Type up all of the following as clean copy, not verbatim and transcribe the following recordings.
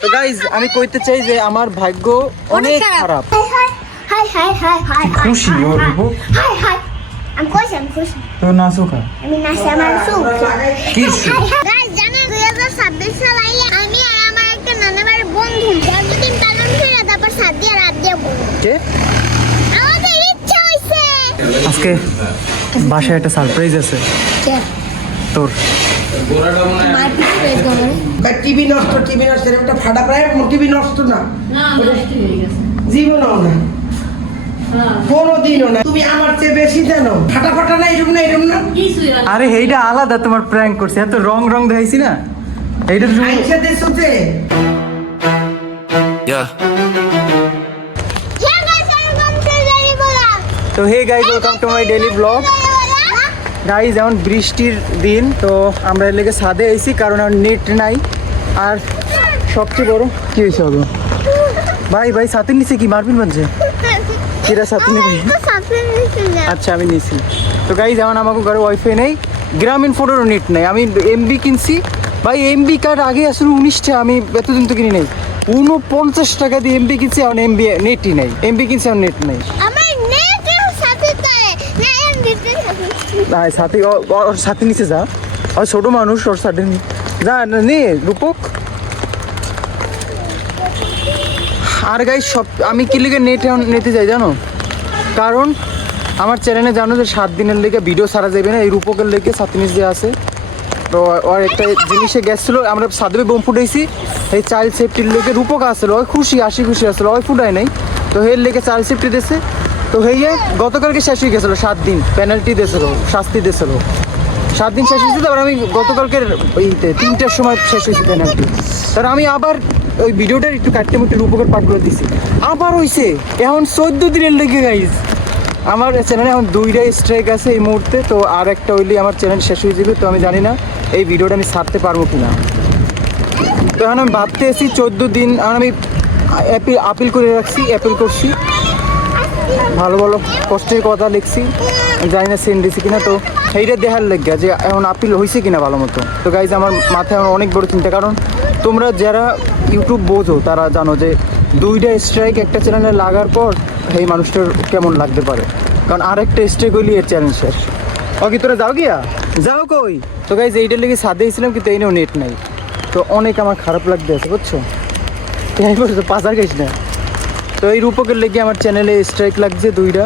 তো গাইজ আমি কইতে চাই যে আমার ভাগ্য অনেক খারাপ। খুশি ওর উপর I'm খুশি। তো নাচো খা। আমি নাচি আমার সুখ। কি গাইস জানেন 2026 সাল আইলে আমি আর আমার একটা নানাবাড়ির বন্ধু জন্মদিন পালন করে তারপর সাথে রাত দেব। কে? আমাদের ইচ্ছা হইছে। আজকে বাসায় একটা সারপ্রাইজ আছে। কে? তোর মারপিট করে গেল। টিভি নষ্ট এরকমটা ফাটা প্রায় টিভি নষ্ট না নষ্ট হয়ে গেছে জীবনও না কোনোদিনও না। তুমি আমার চেয়ে বেশি জানো। ফাটা না এরকম না আরে এইটা আলাদা, তোমার প্র্যাঙ্ক করছি। এত রং দেখাইছি না, এইটা আইছে দেশতে। তো hey guys, welcome to my daily blog. Guys যেমন বৃষ্টির দিন, তো আমরা এর লেগে ছাদে আইছি কারণ আর নেট নাই। আর সবচেয়ে বড় কি হয়েছে হবে ভাই ছাতির নিচে কি মারপিট বাজছে? কিরা ছাতি নেবি? আচ্ছা আমি নিয়েছি। তো গাইজ যেমন আমাকে ঘরে ওয়াইফাই নেই, গ্রামীণ ফোনেরও নেট নেই। আমি এমবি কিনছি ভাই, এমবি কার্ড আগে আসলে 19টা, আমি এতদিন তো কিনি নাই। 49 টাকা দিয়ে এমবি কিনছি, এখন এমবি নেটই নাই। এমবি কিনছি, এখন নেট নেই। সাথী ওর সাথী নিচে যা, ওর ছোট মানুষ, ওর সাথে যা নে রূপক। আর গাই সব আমি কি লিগে নিতে যাই জানো? কারণ আমার চ্যানেলে জানো যে 7 দিনের লেগে ভিডিও ছাড়া যাবে না, এই রূপকের লেগে সাথী নিচে আছে। তো ওর একটা জিনিসে গেছিলো, আমরা সাদবে বোম ফুটাইছি এই চাইল্ড সেফটির লেগে। রূপক আসলো, ওই খুশি আসলো, ওই ফুটাই নাই। তো এর লেগে চাইল্ড সেফটি দিয়েছে। তো হইয়ে গতকালকে শেষ হয়ে গেছিলো, 7 দিন পেনাল্টি দিয়েছিল, শাস্তি দিয়েছিল। 7 দিন শেষ হয়েছে। তারপর আমি গতকালকের ওইতে 3টার সময় শেষ হয়েছি পেনাল্টি। তারপর আমি আবার ওই ভিডিওটার একটু কাটতে মুটে রূপকের পাঠ করে দিছি, আবার হয়েছে। এখন 14 দিনের লেগে গাইজ আমার চ্যানেলে এখন 2টা স্ট্রাইক আছে এই মুহূর্তে। তো আর একটা হইলে আমার চ্যানেল শেষ হয়ে যাবে। তো আমি জানি না এই ভিডিওটা আমি ছাড়তে পারবো কি না। তো এখন আমি ভাবতে এসেছি 14 দিন। এখন আমি আপিল করে রাখছি, অ্যাপিল করছি, ভালো কষ্টের কথা লিখছি, জানি না সেন্ড দিছি কিনা। তো সেইটা দেখার লেগে যে এখন আপিল হয়েছে কিনা ভালো মতো। তো গাইজ আমার মাথায় এখন অনেক বড় চিন্তা, কারণ তোমরা যারা ইউটিউব বোঝো তারা জানো যে 2টা স্ট্রাইক একটা চ্যানেলে লাগার পর এই মানুষটার কেমন লাগতে পারে। কারণ আরেকটা স্ট্রাইক হইলে এর চ্যানেল শেষ। ওকে তোরা যাও গিয়া যাও কই? তো গাইজ এইটার লেগে সাথে ছিলাম, কিন্তু এইটাও নেট নাই। তো অনেক আমার খারাপ লাগতে আছে বুঝছো, এই বলছো পাচার খাইস না। তো এই রূপকের লেগে আমার চ্যানেলে স্ট্রাইক লাগছে 2টা,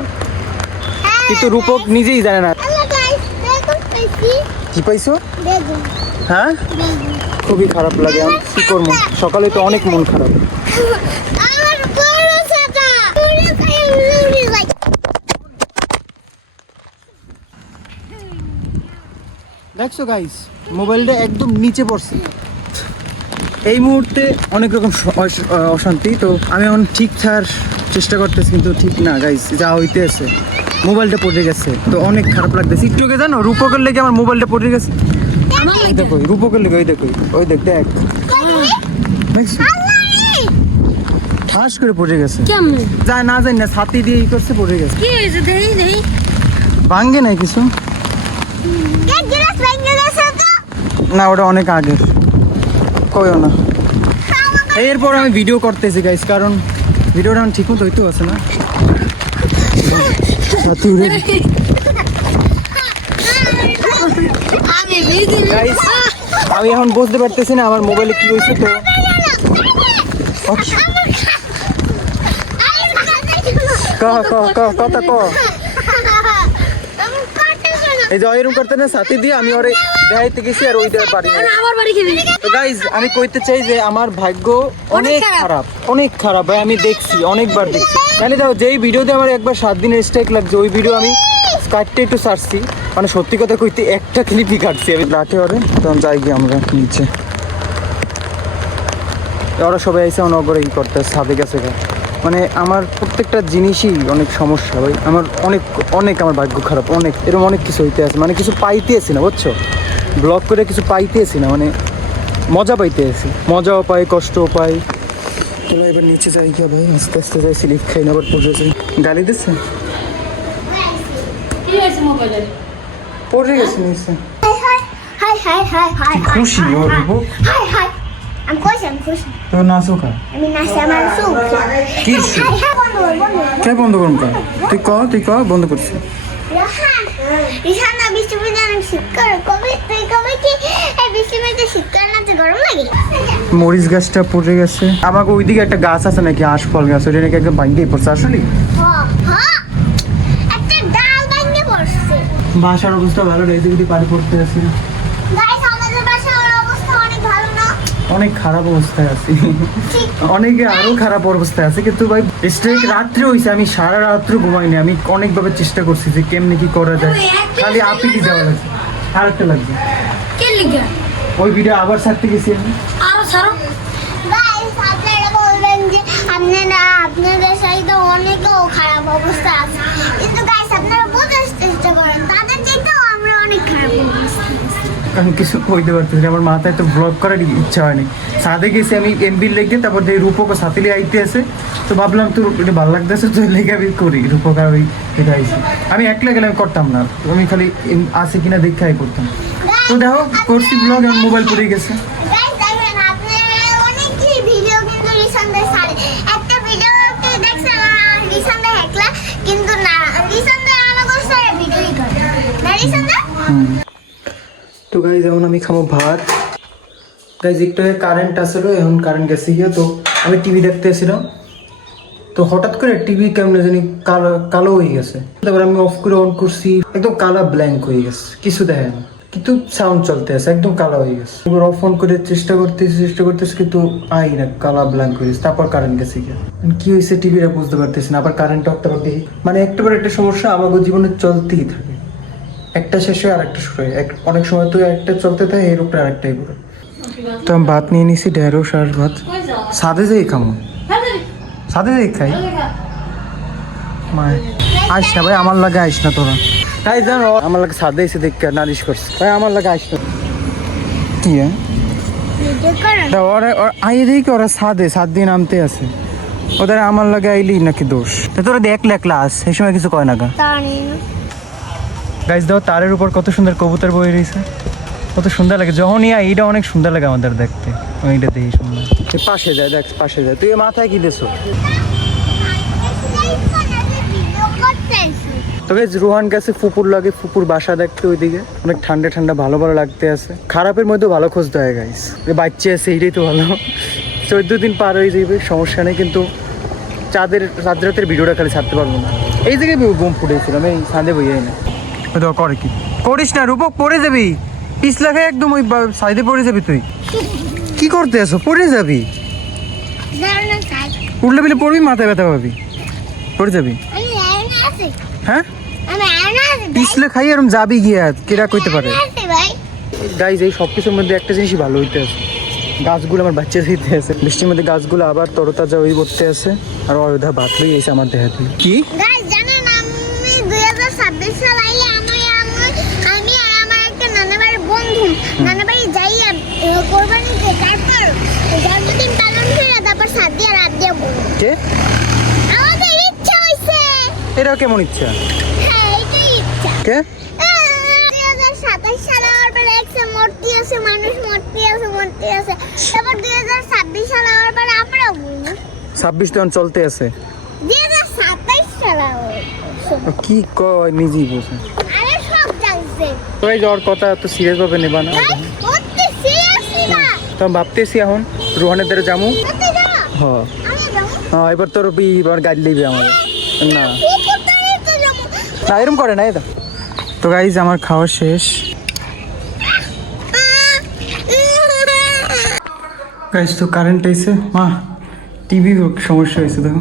কিন্তু রূপক নিজেই জানে না কি পাইছো। হ্যাঁ খুবই খারাপ লাগে, আমি কি করবো। সকালে তো অনেক মন খারাপ। দেখছো গাইস, মোবাইলটা একদম নিচে পড়ছে। এই মুহূর্তে অনেক রকম অশান্তি। তো আমি এখন ঠিক থাকার চেষ্টা করতেছি, কিন্তু ঠিক না গাইস, যা হইতে আছে মোবাইলটা পড়ে গেছে। তো অনেক খারাপ লাগতেছে। একটু আগে জানো রূপকের লেগে আমার মোবাইলটা পড়ে গেছে। দেখো রূপকের লেগে, ওই দেখ ঠাস করে পড়ে গেছে। যায় না জানি না, ছাতি দিয়ে ই করছে, পড়ে গেছে। ভাঙ্গে নাই কিছু না, ওটা অনেক আগের, কইও না। এরপর আমি ভিডিও করতেছি গাইস, কারণ ভিডিওটা আমি ঠিক মতো হইতে আছে না। আমি এখন বুঝতে পারতেছি না আমার মোবাইলে কি হয়েছে। তো কথা ক এই যে এরকম করতে না সাথে দিয়ে আমি ওরে দেখাইতে গেছি, আর ওইটা পারি না। তো গাইজ আমি কইতে চাই যে আমার ভাগ্য অনেক খারাপ ভাই। আমি দেখছি, অনেকবার দেখছি। মানে দেখো যেই ভিডিওতে আমার একবার 7 দিনের স্ট্রাইক লাগছে, ওই ভিডিও আমি কাটতে একটু ছাড়ছি, মানে সত্যি কথা কইতে একটা ক্লিপই কাটছি আমি লাঠে ওরে। তখন যাই গিয়ে আমরা নিচে, ওরা সবাই এসে অনগরে ই করতে ছাদে গেছে। মানে আমার প্রত্যেকটা জিনিসই অনেক সমস্যা ভাই। আমার অনেক আমার ভাগ্য খারাপ, এরকম অনেক কিছু হইতে আছে। মানে কিছু পাইতে আসি না বুঝছো, ব্লগ করে কিছু পাইতে আসি না, মানে মজা পাইতে আসি, মজাও পাই কষ্টও পাই। চলো এবার নিচে যাই গিয়ে ভাই, আস্তে আস্তে যাই, স্লিপ খাই না আবার পড়েছে। গালি দিচ্ছে, পড়ে গেছে নিচে। হাই খুশি ওর রূপক হাই আমি খুশি তো নাচো খা আমি নাচি আমার সুখ কি সুখ? কে বন্ধ করুন কা তুই ক বন্ধ করছিস রিসানা বৃষ্টিতে অনেক শীত করে কবে কি এই বৃষ্টিতে শীত করে না গরম লাগে মরিচ গাছটা পড়ে গেছে আমাকে ওইদিকে একটা গাছ আছে নাকি আশফল গাছ ওইটা নাকি একদম ভাঙ্গেই পড়ছে আসলে একটা ডাল ভেঙে পড়ছে বাসার অবস্থা ভালো নেই এদিকে পানি পড়তে আছে গাইস আমাদের বাসার অবস্থা অনেক ভালো না অনেক খারাপ অবস্থায় আছি অনেকে আরো খারাপ অবস্থায় আছে কিন্তু ভাই স্ট্রেক রাত্রে হয়েছে আমি সারা রাত্র ঘুমাইনি আমি অনেকভাবে চেষ্টা করছি যে কেমনে কি করা যায় খালি আপিটি দেওয়া লাগছে আর একটা লাগবে কে লিখা ওই ভিডিও আবার ছাড়তে গেছি আমি আরো সারো গাইস আপনারা বলবেন যে আপনাদের সাইডে অনেকও খারাপ অবস্থা আছে কিন্তু গাইস আপনারা বোঝার চেষ্টা করেন তাদের চাইতেও আমরা অনেক খারাপ অবস্থা আমি কিছু কইতে পারতেছি না, আমার মাথায় তো ব্লগ করার ইচ্ছা হয়নি সাথে গেছি আমি এমবির লেগে তারপর যে রূপক ও সাথে আইতে আছে তো ভাবলাম তোর এটা ভালো লাগতেছে তো লেগে আমি করি রূপক আর ওই এটা আইসি আমি একলা গেলে আমি করতাম না আমি খালি আসে কিনা দেখাই করতাম তো দেখো করছি ব্লগ আমার মোবাইল পড়ে গেছে গাইস দেখেন আপনারা অনেকই ভিডিও কিন্তু রিসেন্টলি সারে একটা ভিডিওতে দেখছেন রিসেন্টলি হেকলা কিন্তু না রিসেন্টলি আমাদের সারে ভিডিওই করে না রিসেন্টলি তো গাইজ এখন আমি খাবো ভাত গাইজ একটু কারেন্ট আসলো এখন কারেন্ট গেছে গিয়ে তো আমি টিভি দেখতে এসেছিলাম তো হঠাৎ করে টিভি কেমন জানি কালো কালো হয়ে গেছে তারপর আমি অফ করে অন করছি একদম কালা ব্ল্যাঙ্ক হয়ে গেছে কিছু দেখে না কিন্তু সাউন্ড চলতে আছে একদম কালো হয়ে গেছে এবার অফ অন করে চেষ্টা করতেছি কিন্তু আই না কালা ব্ল্যাঙ্ক হয়ে গেছে তারপর কারেন্ট গেছে গিয়ে কি হয়েছে টিভিটা বুঝতে পারতেছি না আবার কারেন্ট অফ তারপর দেখি মানে একটা পর একটা সমস্যা আমাদের জীবনে চলতেই থাকে একটা শেষ হয় আর একটা শুরু হয় অনেক সময় তো একটা চলতে থাকে এর উপরে আরেকটাই পুরো তো আমি ভাত নিয়ে নিছি ঢেঁড়স আর ভাত সাদে যাই খামো সাদে যাই খাই মায় আইস না ভাই আমার লাগে আইস না তোরা তাই জানো আমার লাগে সাদে এসে দেখে নালিশ করছে ভাই আমার লাগে আইস না কি হ্যাঁ ভিডিও করো ওরা আইয়ে দেখি ওরা সাত দিন নামতে আছে ওদের আমার লাগে আইলি নাকি দোষ তো তোরা দেখলে ক্লাস এই সময় কিছু কয় না গা তানি গাইজ দাও তারের উপর কত সুন্দর কবুতর বয়ে রয়েছে কত সুন্দর লাগে যখনই এইটা অনেক সুন্দর লাগে আমাদের দেখতে এইটা দেখি সুন্দর পাশে যায় দেখ পাশে যায় তুই মাথায় কি দেছো ভিডিও করতেছি তবে রোহান গেছে ফুপুর লাগে ফুপুর বাসা দেখতে ওইদিকে অনেক ঠান্ডা ঠান্ডা ভালো ভালো লাগতে আছে খারাপের মধ্যে ভালো খুঁজতে হয় গাইস বাচ্চা আছে এইটাই তো ভালো 14 দিন পার হয়ে যাবে সমস্যা নেই কিন্তু চাঁদের রাতের ভিডিওটা খালি ছাড়তে পারবো না এই জায়গায় বোম ফুটেছিলাম এই ছাদে বইয়াই না করে কি করিস না রূপক পড়ে যাবি পিছলা খেয়ে একদম ওই সাইডে পড়ে যাবি তুই কি করতে আসো পড়ে যাবি জানা চাই উঠলে বিলে পড়বি মাথায় ব্যথা পাবি পড়ে যাবি আমি আয়না আছে হ্যাঁ আমি আয়না আছে পিছলে খাই এরম যাবি গিয়া কেরা কইতে পারে আছে ভাই গাইজ এই সব কিছুর মধ্যে একটা জিনিসই ভালো হইতে আছে গাছগুলো আমার বাচ্চা দিতে আছে বৃষ্টির মধ্যে গাছগুলো আবার তরতাজা হয়ে পড়তে আছে আর অযোধ্যা ভাত লই এসে আমার দেহা দিয়ে কি গাইস জানেন আমি 2026 সাল আইলে আমি আর আমার একটা নানাবাড়ির বন্ধু নানাবাড়ি যাইয়া কোরবানি দিয়ে তারপর জন্মদিন পালন করে তারপর সাত দিয়ে রাত দিয়ে বলবো কে আমাদের ইচ্ছা হইছে এটা কেমন ইচ্ছা হ্যাঁ এটাই ইচ্ছা কে 2027 সালে আমার পরে একটা মূর্তি আছে মানুষ মূর্তি আছে তারপর 2026 সালে আমার পরে আমরা বলবো 26 তখন চলতে আছে 2027 সালে কি কয় নিজেই বোঝে আরে সব জানছে তো এই জ্বর কথা এত সিরিয়াস ভাবে নেবা না করতে সিরিয়াসলি না তো আমি ভাবতেছি এখন রোহানের দ্বারা যামু করতে যাও হ্যাঁ আমি যাবো হ্যাঁ এবার তোর এবার গাড়ি লইবে আমার না করতে যাবো না এরকম করে না এটা তো গাইজ আমার খাওয়া শেষ গাইজ তো কারেন্ট আইছে মা টিভি সমস্যা হয়েছে দেখো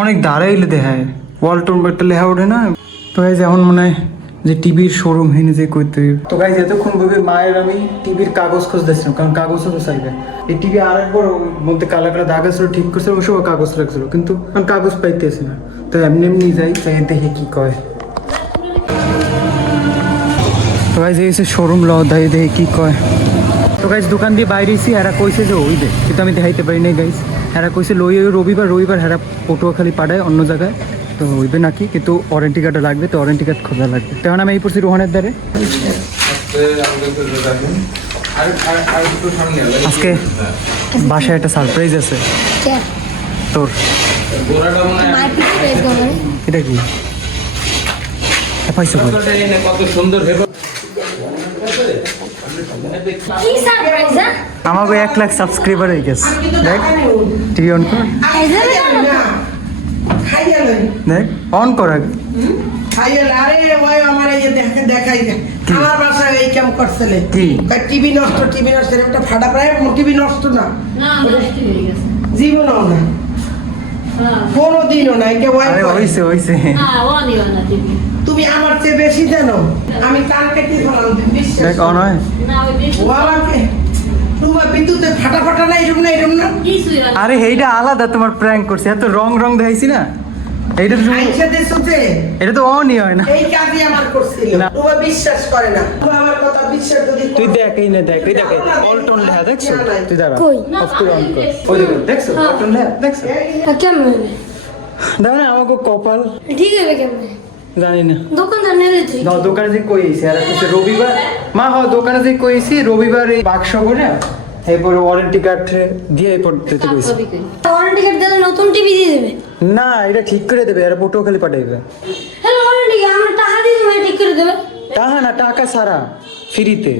অনেক দাঁড়াইলে দেখায় ওয়াল টোন একটা লেখা ওঠে না তো গাইজ এমন মনে হয় যে টিভির শোরুম হেনে যে করতে তো গাইজ এতক্ষণ ভাবে মায়ের আমি টিভির কাগজ খুঁজতেছিলাম কারণ কাগজও তো চাইবে এই টিভি আর একবার ওর মধ্যে কালা কালা দাগ আসলো ঠিক করছিল ওই সব কাগজ রাখছিল কিন্তু আমি কাগজ পাইতেছি না তো এমনি এমনি যাই তাই দেখি কি কয় তো গাইজ এই শোরুম ল দাই দেখি কি কয় তো গাইজ দোকান দিয়ে বাইরে এসি এরা কইছে যে ওই দে কিন্তু আমি দেখাইতে পারি নাই গাইজ এরা কইছে লই রবিবার হেরা পটুয়াখালী পাঠায় অন্য জায়গায় তো হইবে নাকি, কিন্তু ওয়ারেন্টি কার্ডটা লাগবে, তো ওয়ারেন্টি কার্ড খোঁজা লাগবে। তখন আমি এই পড়ছি রোহানের দ্বারে। আজকে বাসায় একটা সারপ্রাইজ আছে তোর। এটা কি পাইছো? কত সুন্দর আমাকে 1 লাখ সাবস্ক্রাইবার হয়ে গেছে। দেখ টিভি অন কর, দেখ অন কর আগে। আমার বাসায় এই কাম করছিলে কি? টিভি নষ্ট একটা ফাটা প্রায় টিভি নষ্ট না জীবনও না কোনোদিনও না। এটা আরে হইছে হইছে। তুমি আমার চেয়ে বেশি জানো। আমি কান কেটে ফেলাম দেখ অন হয়। আমাকে তোমার বিদ্যুতের ফাটা না এরকম না আরে এইটা আলাদা, তোমার প্র্যাঙ্ক করছে, এত রং দেখাইছি না। এইটা তো আইসা দেশতে এটা তো অনই হয় না। এই কাজই আমার করছিল। না। তোমার বিশ্বাস করে না। তুমি আমার কথা বিশ্বাস যদি তুই দেখ, এই না দেখ, এই দেখ অল্টন লেখা দেখছো? তুই দাঁড়া, কই? অফ করে অন কর। ওই দেখো, দেখছো অল্টন লেখা দেখছো? কেমন দাঁড়া, আমাকে কপাল ঠিক হবে কেমন জানি না। দোকানদার নিয়ে তুই দোকানে যে কইছি আর একটা রবিবার মা দোকানে যে কইছি রবিবার এই বাক্স করে এরপরে ওয়ারেন্টি কার্ড দিয়ে এরপর দিতে কইছি। ওয়ারেন্টি কার্ড দিলে নতুন টিভি দিয়ে দেবে। না, এটা ঠিক করে দেবে, আর ফটো খালি পাঠাইবে। হ্যালো ওয়ারেন্টি আমরা টাকা দিয়ে দেবো, ঠিক করে দেবে। টাকা না, টাকা ছাড়া ফ্রিতে,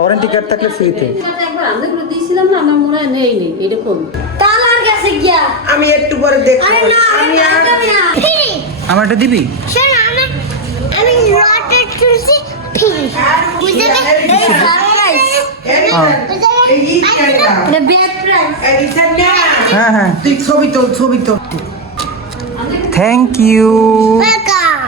ওয়ারেন্টি কার্ড থাকলে ফ্রিতে। একবার আমরা করে দিয়েছিলাম না, আমার মনে হয় নেই এরকম। তাহলে আর কাছে গিয়া আমি একটু পরে দেখব। আরে না আমি আর আমি না আমার এটা দিবি? শোনো আমি রটেট করছি ফিনিশ বুঝতে সারপ্রাইজ এটা ব্যাক প্রাইস হ্যাঁ হ্যাঁ, তুই ছবি তোল থ্যাংক ইউ। ওয়েলকাম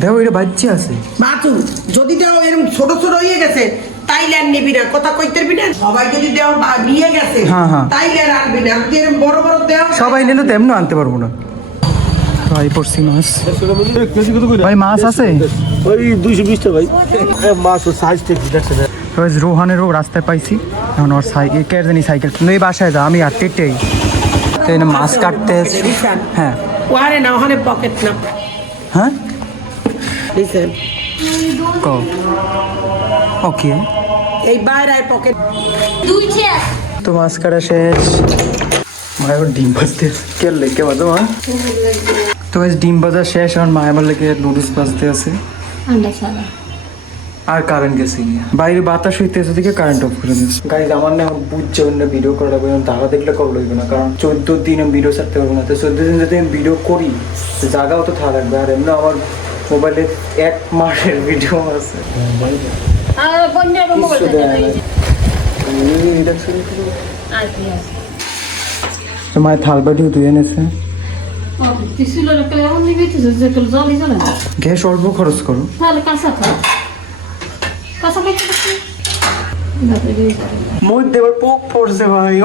দেখো এটা বাচ্চা আছে। বাতু যদি দেও এরকম ছোট হয়ে গেছে তাইলে আর নিবি না, কথা কইতে পারবি না। সবাই যদি দেও নিয়ে গেছে হ্যাঁ, হ্যাঁ। তাইলে আর আনবি না। যদি এরকম বড় দেও সবাই নিলে তো এমনি আনতে পারবো না। ভাই পড়ছি মাছ, ভাই মাছ আছে? ওই 220 টাকা ভাই। মাছ সাইজ ঠিক দেখছেন। রোহানেরও রাস্তায় পাইছি, এখন ওর সাইকেল কে জানি সাইকেল নেই, বাসায় যা আমি আর টেটেই তো এনে মাছ কাটতে এসেছি। হ্যাঁ ওয়ারে না ওখানে পকেট না হ্যাঁ লিসেন কো ওকে। এই বাইরে পকেট দুই চেয়ার তো মাছ কাটা শেষ। মায়ের ওর ডিম ভাজতে কে লেগে বাজো মা। তো গাইস ডিম ভাজা শেষ, এখন মা আমার লেগে নুডলস ভাজতে আছে। আন্ডা ছাড়া আর কারেন্ট গেছে গিয়ে, বাইরে বাতাস হইতেছে দিকে কারেন্ট অফ করে দিয়েছে। গাইজ আমার না বুঝছে অন্য ভিডিও করা লাগবে, তারা দেখলে কল লাগবে না, কারণ 14 দিন আমি ভিডিও ছাড়তে পারবো না। তো 14 দিন যদি আমি ভিডিও করি তো জায়গাও তো থাকা লাগবে, আর এমনি আমার মোবাইলে 1 মাসের ভিডিও আছে। আর বন্ধ মোবাইল তো মায়ের থাল বাটিও ধুয়ে এনেছে। ছিল রেখে এমন নিবি তো যে জলই জ্বলে না, গ্যাস অল্প খরচ করো। তাহলে কাঁচা খাও, কাঁচা খাইতে মধ্যে আবার পোক পড়ছে ভাই।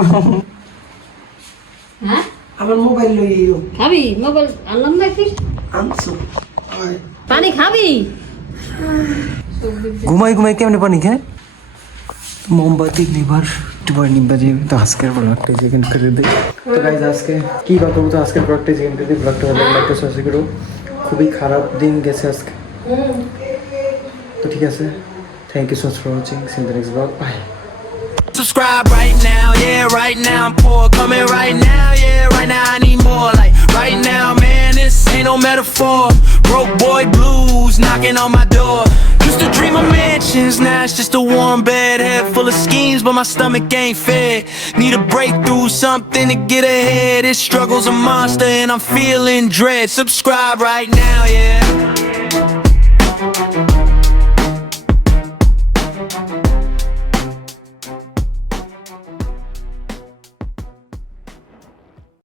হ্যাঁ আমার মোবাইল লইও খাবি মোবাইল আনলাম নাকি? আনছো পানি খাবি? ঘুমাই কেমনে পানি খায়? মোমবাতি নিবার নিবা যাবে, তো আজকের ব্লগটা যেখানে করে দিই। তো গাইজ আজকে কি বা করবো, তো আজকের ব্লগটা যেখানে করে দিই। ব্লগটা ভালো লাগতে সাহায্য করো, খুবই খারাপ দিন গেছে আজকে। তো ঠিক আছে, thank you so much for watching, see you in the next blog, bye. Subscribe right now, yeah, right now I'm poor, coming right now, yeah, right now I need more, like, right now, man, this ain't no metaphor, broke boy blues knocking on my door, used to dream of mansions, now it's just a warm bed, head full of schemes, but my stomach ain't fed, need a breakthrough, something to get ahead, this struggle's a monster and I'm feeling dread, subscribe right now, yeah.